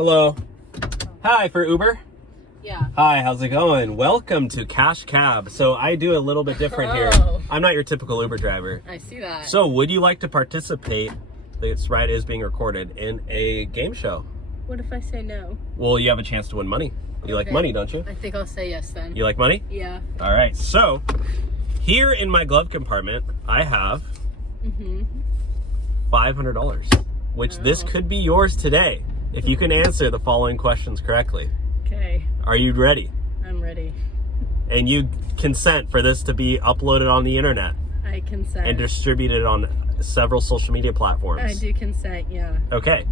Hello. Hi, for Uber? Yeah. Hi, how's it going? Welcome to Cash Cab. So I do a little bit different here. I'm not your typical Uber driver. I see that. So would you like to participate, this ride is being recorded, in a game show? What if I say no? Well, you have a chance to win money. You like money, don't you? I think I'll say yes then. You like money? Yeah. All right, so here in my glove compartment, I have $500, which this could be yours today if you can answer the following questions correctly. Okay. Are you ready? I'm ready. And you consent for this to be uploaded on the internet I consent. and distributed on several social media platforms? I do consent, yeah. Okay.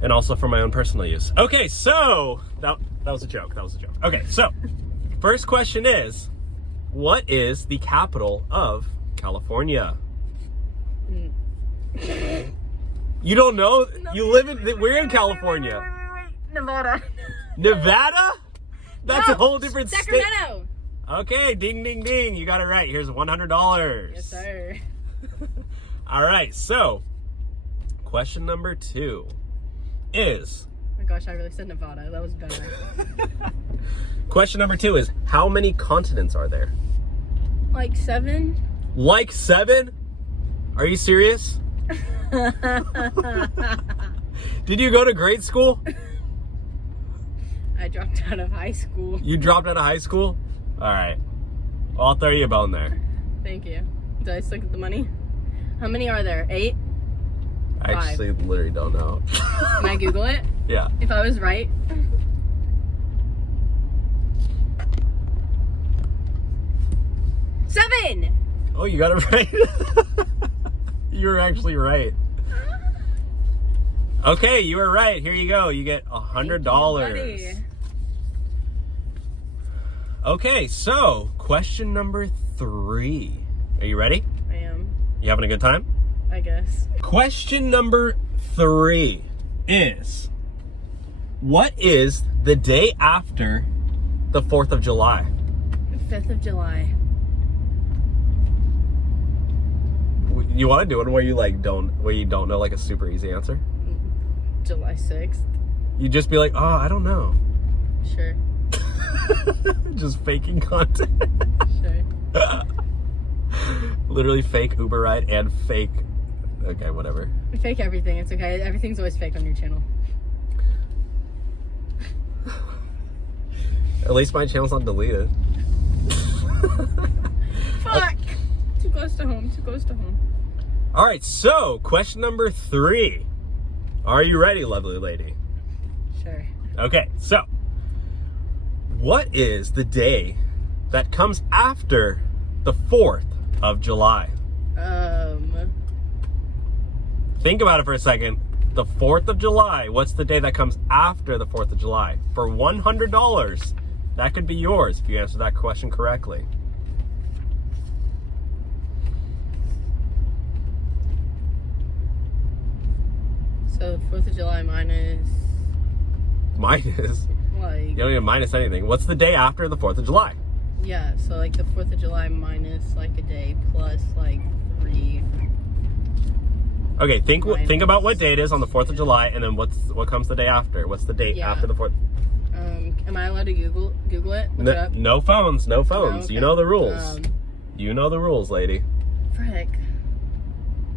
And also for my own personal use. Okay, so that was a joke. That was a joke. Okay, so first question is, what is the capital of California? You don't know? No, You live in, we're in California. Wait. Nevada. Nevada? That's No, a whole different state. Sacramento. Okay, ding, ding, ding. You got it right. Here's $100. Yes, sir. All right, so question number 2 is... Oh my gosh, I really said Nevada. That was better. Question number 2 is, how many continents are there? Like 7? Like 7? Are you serious? Did you go to grade school? I dropped out of high school. You dropped out of high school? All right. Well, I'll throw you a bone there. Thank you. Did I still get the money? How many are there? 8? I actually literally don't know. Can I Google it? Yeah. If I was right? Seven! Oh, you got it right. You were actually right. Okay, you were right. Here you go. You get $100. Okay, so question number 3. Are you ready? I am, You having a good time? I guess. Question number 3 is, what is the day after the 4th of July? 5th of July. You want to do it where you don't know like a super easy answer? July 6th. You just be like, oh, I don't know. Sure. Just faking content. Sure. Literally fake Uber ride and fake. Okay, whatever. Fake everything. It's okay. Everything's always fake on your channel. At least my channel's not deleted. Fuck! Too close to home. Too close to home. All right, so question number 3. Are you ready, lovely lady? Sure. Okay, so what is the day that comes after the 4th of July? Think about it for a second. The 4th of July, what's the day that comes after the 4th of July? For $100, that could be yours if you answer that question correctly. So 4th of July minus, Minus? like, You don't even minus anything. What's the day after the 4th of July? yeah, so like the 4th of July minus like a day plus like 3. Okay, think Minus. about what day it is on the 4th of July, and then what comes the day after? What's the date after the 4th? Am I allowed to Google it? Look it up? No phones, no phones. Okay. You know the rules. You know the rules, lady. Frick.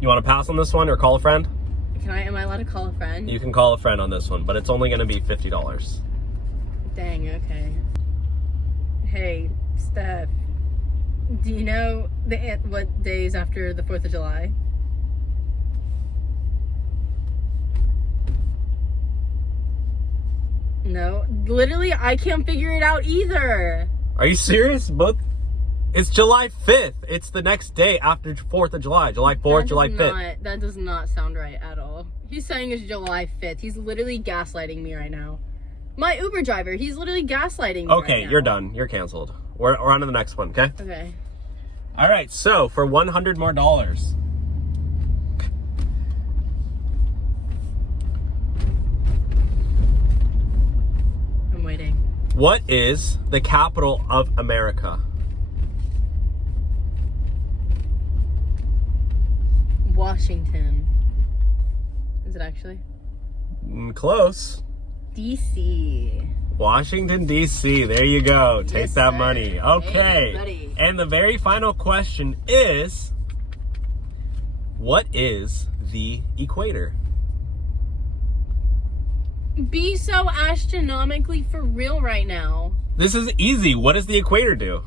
You want to pass on this one or call a friend? Am I allowed to call a friend? You can call a friend on this one, but it's only going to be $50. Dang, okay. Hey, Steph, do you know what days after the 4th of July? No, literally, I can't figure it out either. Are you serious? It's July 5th. It's the next day after 4th of July. July 4th, July 5th. That does not sound right at all. He's saying it's July 5th. He's literally gaslighting me right now. My Uber driver, he's literally gaslighting me Okay, right now. you're done. You're canceled. We're on to the next one, okay? Okay. All right, so for $100 more, I'm waiting. what is the capital of America? Washington. Is it actually? Close. DC. Washington, D.C. There you go. Take Yes, that sir. money. Okay. Hey, buddy. And the very final question is, what is the equator? Be so astronomically for real right now. This is easy. What does the equator do?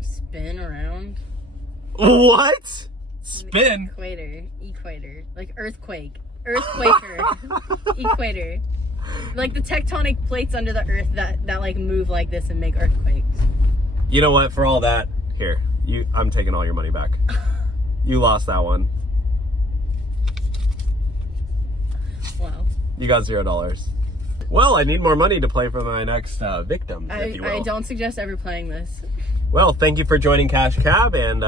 Spin around. What? Spin? Equator. Like earthquake. Earthquaker. Equator. Like the tectonic plates under the earth that like move like this and make earthquakes. You know what? For all that, here, I'm taking all your money back. You lost that one. Wow. You got $0. Well, I need more money to play for my next victim, if you will. I don't suggest ever playing this. Well, thank you for joining Cash Cab, and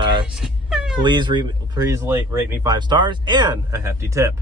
please rate me 5 stars and a hefty tip.